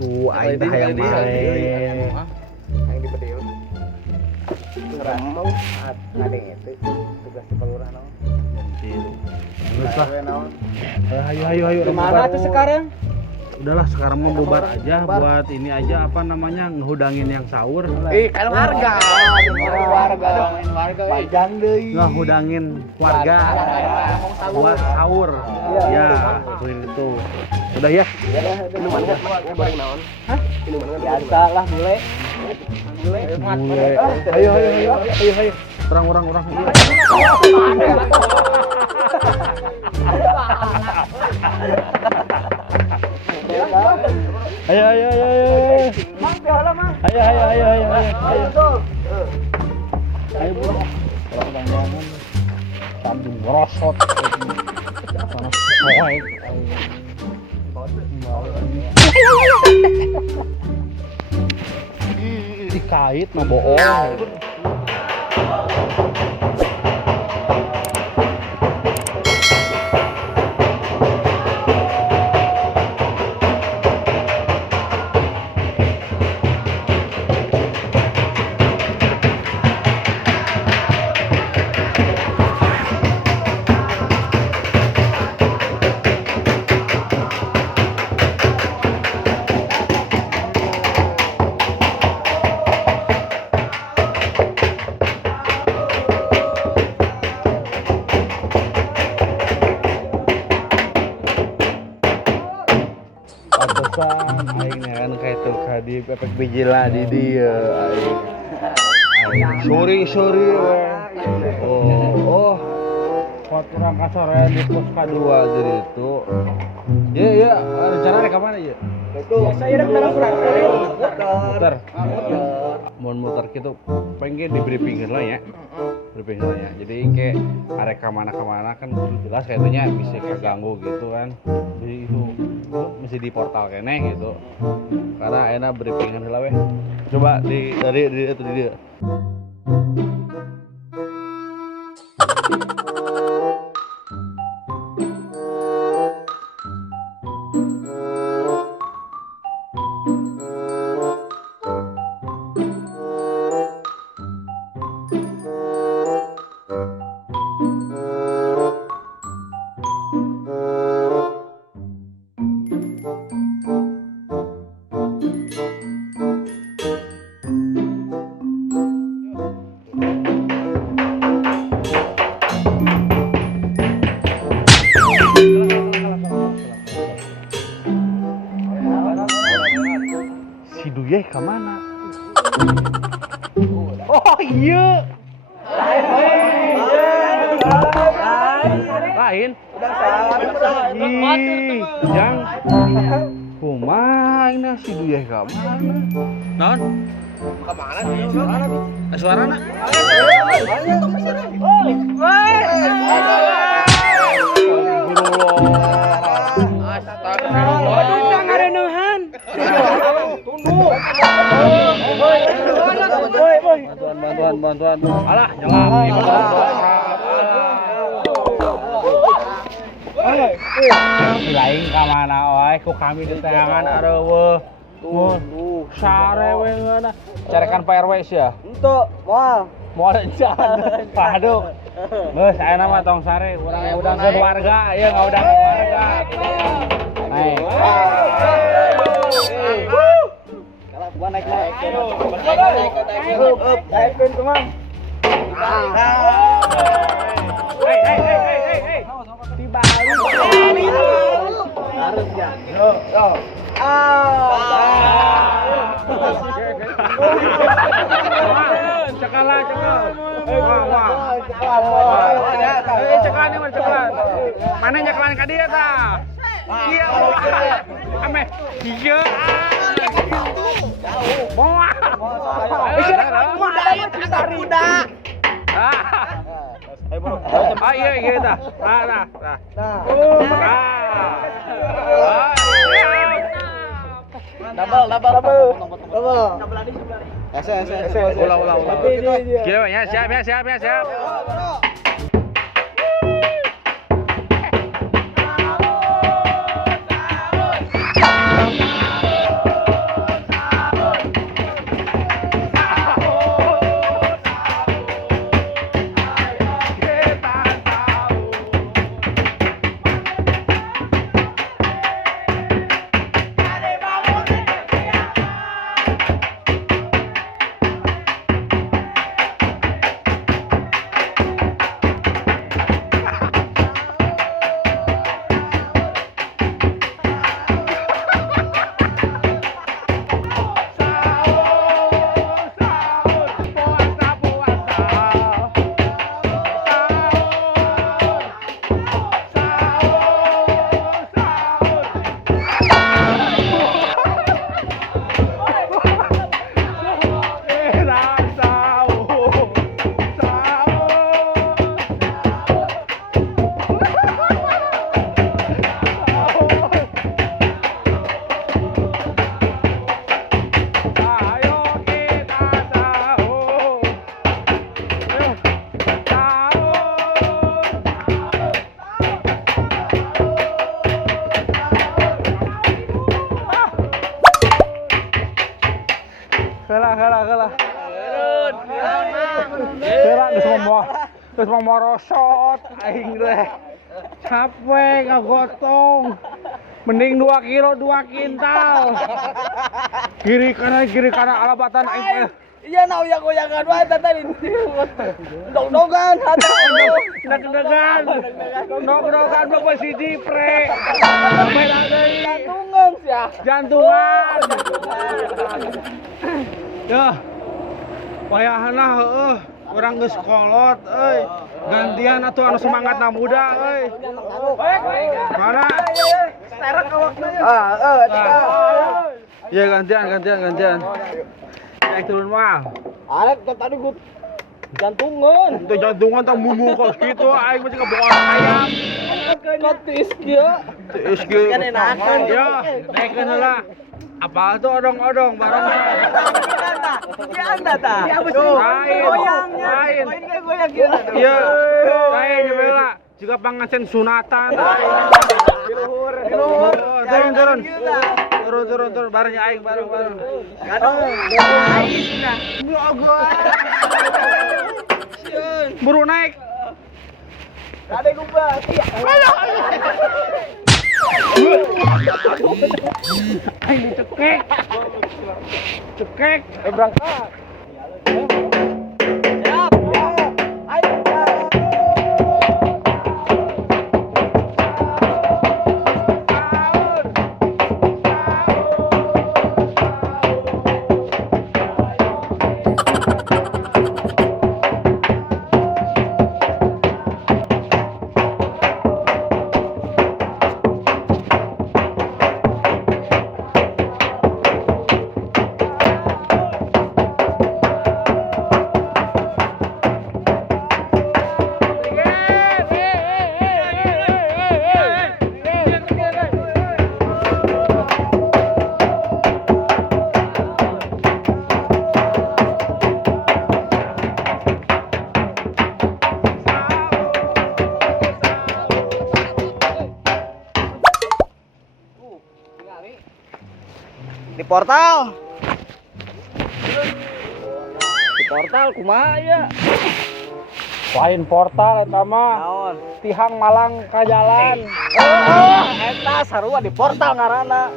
Tuh aing teh hayang main. Yang di bedil. Serang mau ngadeng itu tugas di kelurahan naon. Terus lah. Naon. Ayo. Gimana tuh sekarang? Udahlah sekarang mau bubar aja buat ini aja apa namanya ngehudangin yang sahur. Kan warga. Warga. Panjang deui. Ngehudangin warga buat sahur. Ya, itu. Udah ya. Minuman enggak? Goreng naon? Hah? Minuman enggak? Biasa lah mulai. Mulai. Ayo. Orang. Ayo. Mang piala mah. Ayo. Ayo bro. Orang Tanjung Rosot. Panas soek. Dikait mah bohong. Pantesan aing kan kayak tuh di efek biji lah di dia aing. Sorry we. Oh. Kuat kurang kasorean di pos kedua jadi itu. Ya, rencana rek ka mana ya? Itu saya udah kenal kurang kali. Muter. Mun muter gitu pengen di briefingin lah ya. Briefingin lah ya. Jadi kayak arek ka mana kan jelas kayaknya bisa keganggu gitu kan. Jadi itu mesti di portal kene gitu. Karena enak briefingan heula weh. Coba dari itu di dia. Si Duyeh ke mana? Oh iya. Lain. Yang kumaha ini si Duyeh ke mana? Naon? Kemana dia? Suarana? Bantuan. Alah, jangan. Lain ka mana wae ku kami di tayangan areueuh. Tuh, sare we ngeuna. Carekan Pak RW ya? Untuk Moal jangan. Paduk. Geus ayeuna mah tong sare urang udangkeun warga, ieu ngaudangkeun warga. Hai. gua naik. Naikkan tuh, Mang. Hei. Tiba harus ya. Yo. Cekalan. Cekalan. Mana cekalan ka dieu tah? Iya, ame. Iya. Moal. Kuda. Ah iya dah. Nah. Double. Ulah. Gila ya, siap. Kalah. Geus mau morosot aing teh. Capek ngagotong. Mending 2 kilo 2 kintal. Kiri kanan alabatan aing. Iya nau ya goyangan wae tadi. Dog-dogan hata. Deg-degan. Dog-dogan mah besi dipre. Sampai deui. Jantungan sia. Jantungan. Ya. Wayahna heueuh. Urang geus kolot euy. Gantian atuh anu semangatna muda euy. Mana? Serek awakna. Iya gantian. Naik turun mah. Arek tadi gua jantungan. Itu jantungan tak mumungkos gitu aing mah keboan ayam. Kotis kieu. Geus kieu. Kan enakan. Ya, naikeun heula. Apa tuh odong-odong bareng. Ya anda ta. Lain. Lain kayak goyang kieu. Iya. Lain heula. Juga pangancen sunatan. Diluhur. Turun bareng aing bareng. Buru naik. Ada gubah. Aing dicekek. Berangkat. Siap. Ayo. Di portal kumaha ya? Lain portal eta mah. Naon? Tihang Malang ka jalan. Eta sarua di portal ngaranna.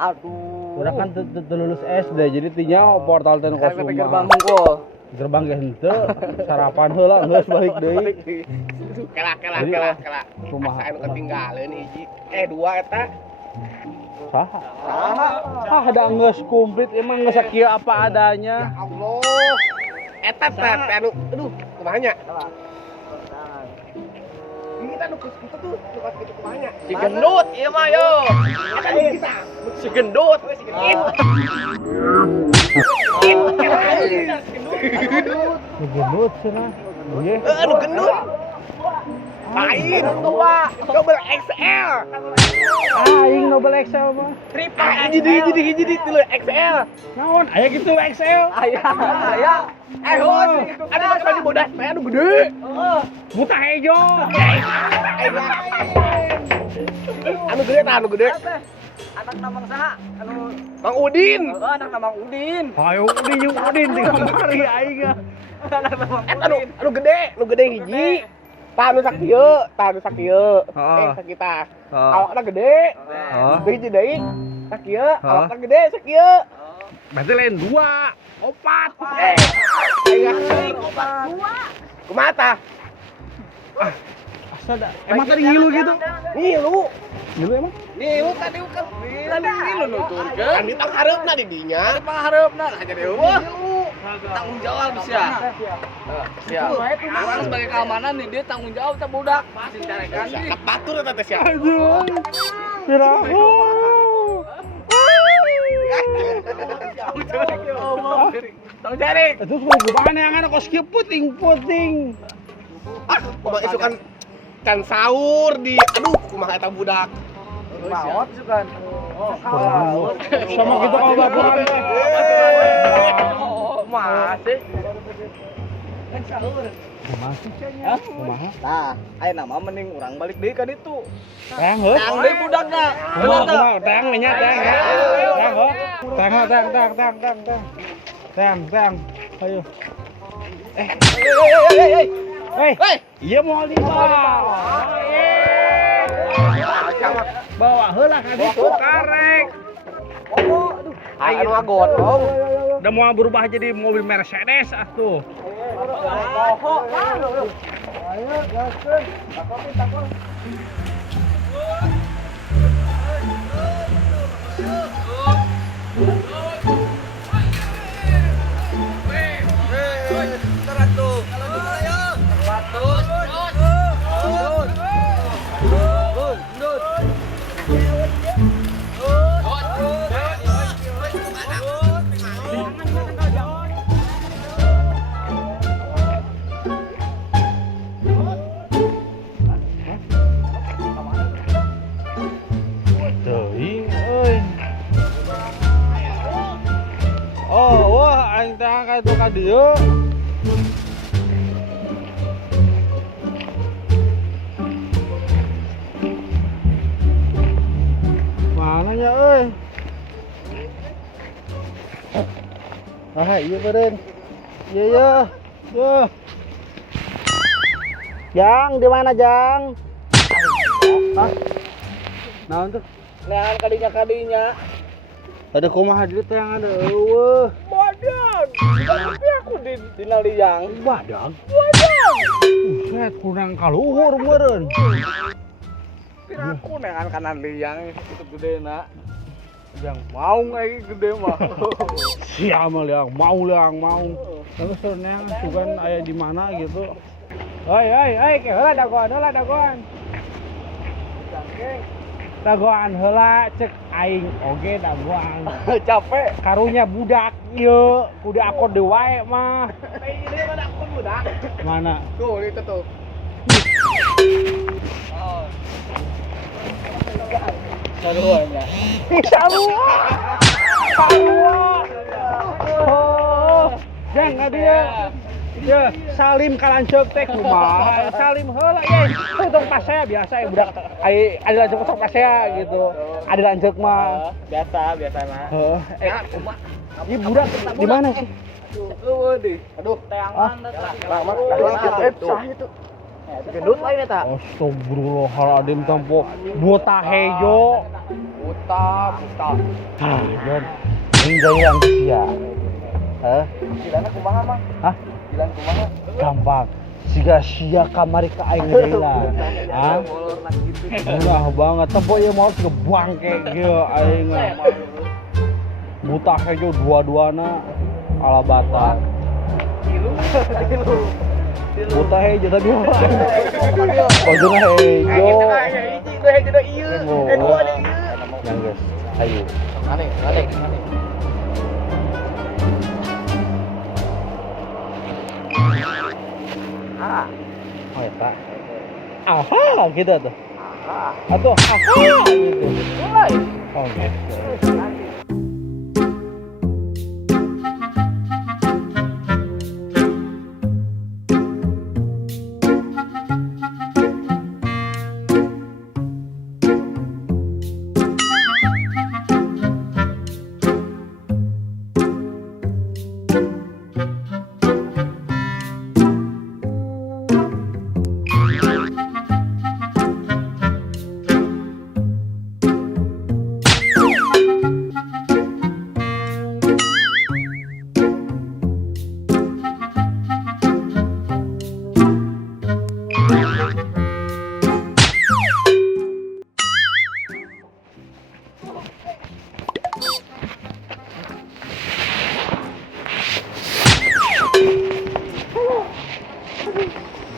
Aduh. Udah kan lulus SD jadi tinya portal teh nu Karena kosong. gerbang hungkul. Gerbang ge henteu. Sarapan heula geus balik deui. Kelak. Kumaha? Asa anu ketinggalan hiji. 2 eta. Saha? Ada geus komplit emang geus sakieu apa adanya. Allah. Eta teh anu aduh kumaha nya? Ini kita nukus kita tuh kumanya. Si gendut ieu mah yo. Eta kita. Si gendut. Gendut cenah. Ieu. Anu gendut. Lain tua, double XL. Aing Nobel XL mah. Triple jadi tilu XL. Naon? Aya kitu XL. Aya. Hos, ada baju bodas teh anu gede. Buta hejo. Anu gede. Anak nama saha? Mang Udin. Anak nama Udin. Hayu Udin tinggal mari aing. Anu gede hiji. Tanu sakieu. Sakita. Awakna gede. Hiji deui. Sakieu, awakna gede sakieu. Berarti lain 2, 4. Kumaha tah? Asa da. Emang tadi ngilu gitu? Ngilu. Ngilu emang? Ngilu tadi kan. Tadi ngilu nuturkeun. Kan ditang hareupna di dinya. Tadi panghareupna aja deh. Tanggung jawab sia. Siap. Orang sebagai keamanan nih dia tanggung jawab teh budak. Pasti carekan nih. Kepatur eta teh sia. Aduh. Pirahu. Tong cari. Itu kumaha neangan kos kieu puting. Kumaha isukan kan sahur di kumaha eta budak. Maot sukan. Sama kita kalau laporan. Masih. Masih cenah. Kumaha? Nah, aya nama mending urang balik deui kan itu. Tang heuh. Tang deui budakna. Kumaha tang nya tang. Tang heuh. Tang. Teang. Ayo. Hei. Iya mau dibawa. Bawa heula ka ditu karek. Ayo ngagot. Udah mau berubah jadi mobil Mercedes atuh. Ayo gaskeun. Takon. Teuing euy. Oh, wah aing teh angkat itu ka dieu. Mana nya euy? Ah, iya beureun. Iya. Jang, di mana Jang? Hah? Naon tuh? Neangan kadinya. Ada kumaha dieu teh yang ada eueuh. Badan. Tapi aku di naliang. Badag. Buset, kurang kaluhur meureun. Piraku neangan kanan liang itu gedena. Yang mau lagi gede mah. Sia mah liang mau. Terus neang sugan aya di mana gitu. Oi, ke heula dagoan. Dagoan heula cek aing oge dagoan. Capek. Karunya budak ieu, kudu akod deui wae mah. Ini mana aku budak. Mana? Tuh, itu tuh. Oh. Saruanya. Sarua. Oh, jang dia. Ya, Salim kalanceuk teh kumaha? Salim heula ye. Tong pasea biasa ya budak ai ada lanceuk sok pasea gitu. Ada lanceuk mah. Biasa mah. Heeh. Ieu budak di mana sih? Aduh, Ah. sah itu. Gendut lain eta. Astagfirullahaladzim tempo buta hejo. Buta. Hah, dan ini jailan sia. Hah? Silana kumaha mah? Hah? Silan kumaha? Gampang. Siga sia kamari ka aing jailan. Hah? Murah banget. Tempo ieu mau siga bangke ge aing. Buta hejo dua-duana alabata. Buta hejo tadi mah. Ojona hejo. Yang guys, ayo. Aneh. Oh eta. Aha, gitu tuh. Atau aha gitu. Oh gitu.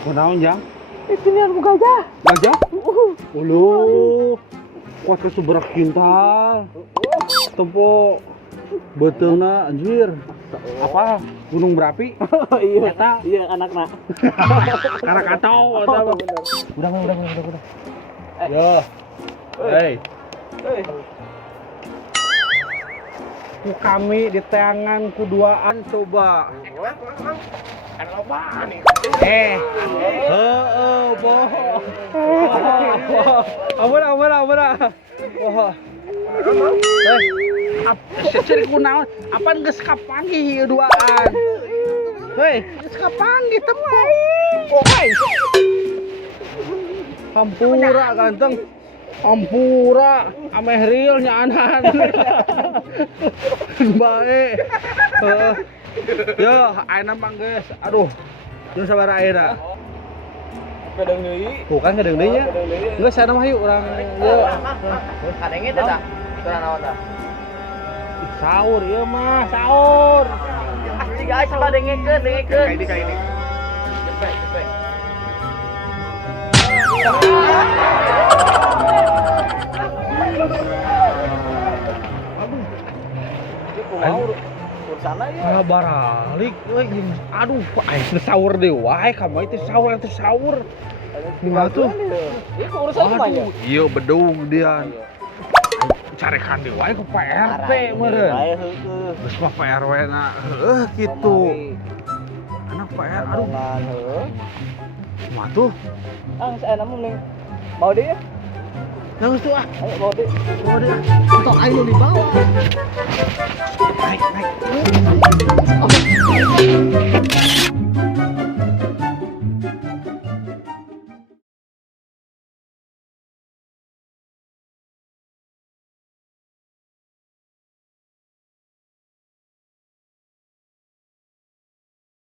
Kunaon Jang? Itu nih aku gajah. Gajah? Ulu. Kuat ke seberak kintal. Tempo beteulna anjir. Apa? Gunung berapi? Iya. Eta Iya anakna. Krakatau eta mah. Udah. Yo. Hei. Ku kami di teangan kuduaan coba. Boh. Ampun. Cari kunaon? Apaan geus kapanggih ieu duaan? Hei, geus kapanggih teu mah. Oke. Hampura ganteng. Hampura ameh real nyaanan. Bae. Heeh. Yo, ayeuna mah geus. Aduh. Jeung sabaraha ayeuna? Kadang deui. Bukan kadang deui nya. Geus sana mah yuk urang ye. Kadenge teh tah. Ituran naon tah? Sahur ieu mah, sahur. Asli guys, coba dengekeun. Kayak ini. Cepet. Sana ya. Baralik euy. Aduh, aing sahur deui wae, kamari teh sahur. Gimana tuh? Ini urusan mah ya. Iya bedung dian. Carekan deui wae ku PRT meureun. Geus mah PRW na heuh kitu. Anak PR aduh. Kumaha tuh? Saya namun nih. Mau dia? Nangis tuh ah. Ayo mau dia. Mau deh. Tok aing nu di bawah. Naik.